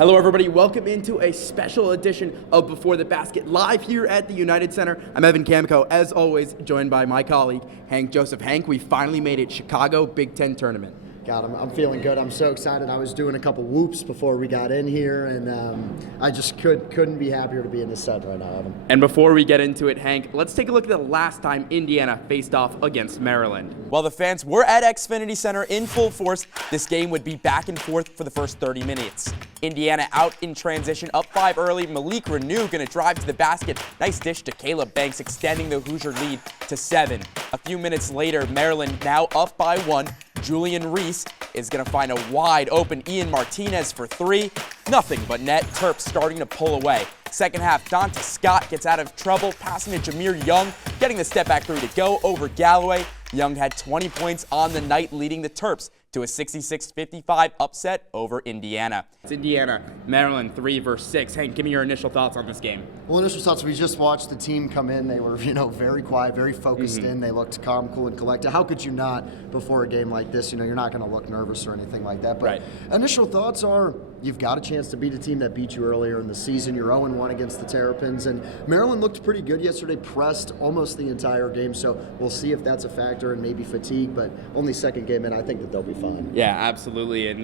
Hello everybody, welcome into a special edition of Before the Basket live here at the United Center. I'm Evan Kamikow, as always, joined by my colleague, Hank Joseph. Hank, we finally made it Chicago Big Ten Tournament. God, I'm feeling good. I'm so excited. I was doing a couple whoops before we got in here, and I just couldn't be happier to be in this set right now, Evan. And before we get into it, Hank, let's take a look at the last time Indiana faced off against Maryland. While the fans were at Xfinity Center in full force, this game would be back and forth for the first 30 minutes. Indiana out in transition, up 5 early. Malik Renew going to drive to the basket. Nice dish to Caleb Banks, extending the Hoosier lead to 7. A few minutes later, Maryland now up by 1. Julian Reese is going to find a wide open Ian Martinez for 3. Nothing but net. Terps starting to pull away. Second half, Dante Scott gets out of trouble, passing to Jameer Young, getting the step back 3 to go over Galloway. Young had 20 points on the night, leading the Terps to a 66-55 upset over Indiana. It's Indiana, Maryland 3 versus 6. Hank, give me your initial thoughts on this game. Well, initial thoughts, we just watched the team come in. They were, very quiet, very focused in. They looked calm, cool, and collected. How could you not before a game like this? You're not going to look nervous or anything like that. But Initial thoughts are you've got a chance to beat a team that beat you earlier in the season. You're 0-1 against the Terrapins. And Maryland looked pretty good yesterday, pressed almost the entire game. So we'll see if that's a factor and maybe fatigue. But only second game in, I think that they'll be fine. Yeah, absolutely. And,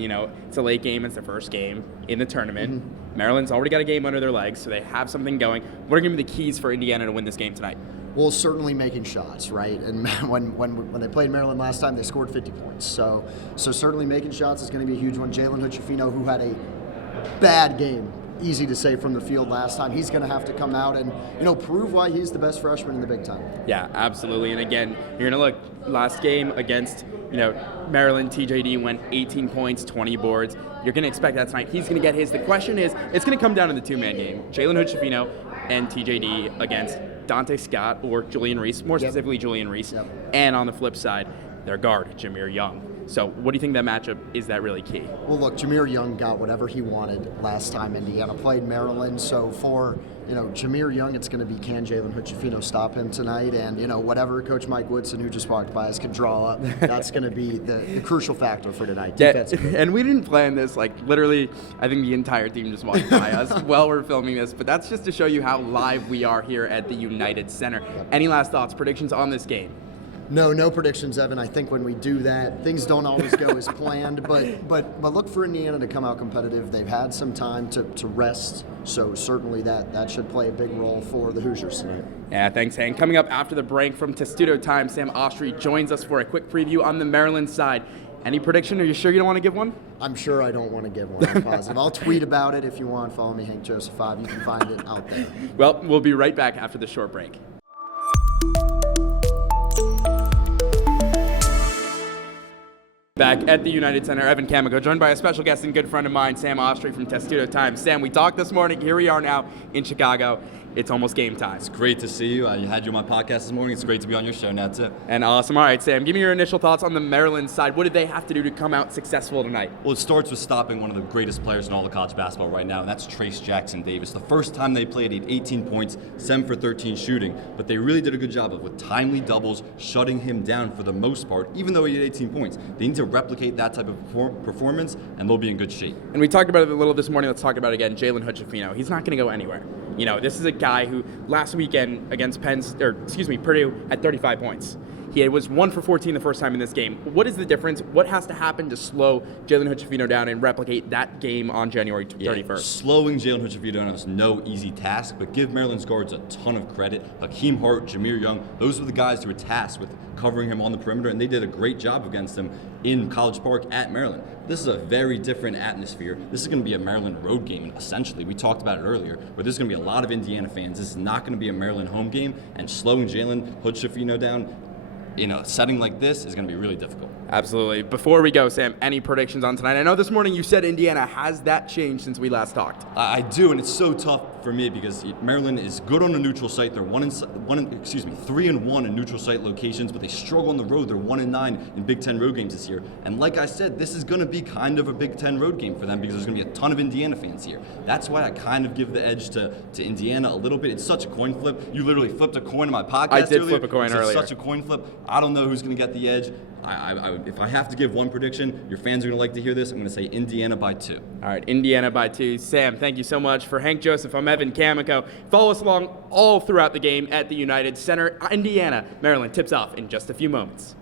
it's a late game. It's their first game in the tournament. Maryland's already got a game under their legs, so they have something going. What are going to be the keys for Indiana to win this game tonight? Well, certainly making shots, right? And when they played Maryland last time, they scored 50 points. So certainly making shots is going to be a huge one. Jalen Hood-Schifino, who had a bad game, easy to say, from the field last time, he's going to have to come out and prove why he's the best freshman in the Big Ten. Yeah, absolutely. And again, you're going to look last game against Maryland. TJD went 18 points, 20 boards. You're going to expect that tonight. He's going to get his. The question is, it's going to come down to the two-man game. Jalen Hood-Schifino and TJD against Dante Scott or Julian Reese, more specifically Julian Reese. And on the flip side, their guard, Jameer Young. So what do you think that matchup is that really key? Well, look, Jameer Young got whatever he wanted last time Indiana played Maryland. So for, Jameer Young, it's going to be, can Jalen Hood-Schifino stop him tonight? And, whatever Coach Mike Woodson, who just walked by us, can draw up, that's going to be the crucial factor for tonight. And we didn't plan this. Literally, I think the entire team just walked by us while we're filming this. But that's just to show you how live we are here at the United Center. Any last thoughts, predictions on this game? No predictions, Evan. I think when we do that, things don't always go as planned. But look for Indiana to come out competitive. They've had some time to rest, so certainly that should play a big role for the Hoosiers tonight. Yeah, thanks, Hank. Coming up after the break from Testudo Times, Sam Oshtry joins us for a quick preview on the Maryland side. Any prediction? Are you sure you don't want to give one? I'm sure I don't want to give one. I'm positive. I'll tweet about it if you want. Follow me, Hank Joseph 5. You can find it out there. Well, we'll be right back after the short break. Back at the United Center, Evan Kamikow, joined by a special guest and good friend of mine, Sam Oshtry from Testudo Times. Sam, we talked this morning. Here we are now in Chicago. It's almost game time. It's great to see you. I had you on my podcast this morning. It's great to be on your show now, too. And awesome. All right, Sam, give me your initial thoughts on the Maryland side. What did they have to do to come out successful tonight? Well, it starts with stopping one of the greatest players in all of college basketball right now, and that's Trace Jackson Davis. The first time they played, he had 18 points, 7 for 13 shooting, but they really did a good job of, with timely doubles, shutting him down for the most part, even though he had 18 points. They need to replicate that type of performance, and they'll be in good shape. And we talked about it a little this morning. Let's talk about it again. Jalen Hood-Schifino. He's not going to go anywhere. This is a guy who last weekend against Purdue had 35 points. He was 1 for 14 the first time in this game. What is the difference? What has to happen to slow Jalen Hood-Schifino down and replicate that game on January 31st? Slowing Jalen Hood-Schifino down is no easy task, but give Maryland's guards a ton of credit. Hakeem Hart, Jameer Young, those were the guys who were tasked with covering him on the perimeter, and they did a great job against him in College Park at Maryland. This is a very different atmosphere. This is going to be a Maryland road game, essentially. We talked about it earlier, but there's going to be a lot of Indiana fans. This is not going to be a Maryland home game, and slowing Jalen Hood-Schifino down in a setting like this is going to be really difficult. Absolutely. Before we go, Sam, any predictions on tonight? I know this morning you said Indiana. Has that changed since we last talked? I do, and it's so tough for me because Maryland is good on a neutral site. They're 3-1 in neutral site locations, but they struggle on the road. They're 1-9 in Big Ten road games this year. And like I said, this is going to be kind of a Big Ten road game for them because there's going to be a ton of Indiana fans here. That's why I kind of give the edge to Indiana a little bit. It's such a coin flip. You literally flipped a coin in my podcast. I did flip a coin earlier. It's such a coin flip. I don't know who's going to get the edge. if I have to give one prediction, your fans are going to like to hear this. I'm going to say Indiana by 2. All right, Indiana by 2. Sam, thank you so much. For Hank Joseph, I'm Evan Kamikow. Follow us along all throughout the game at the United Center. Indiana, Maryland tips off in just a few moments.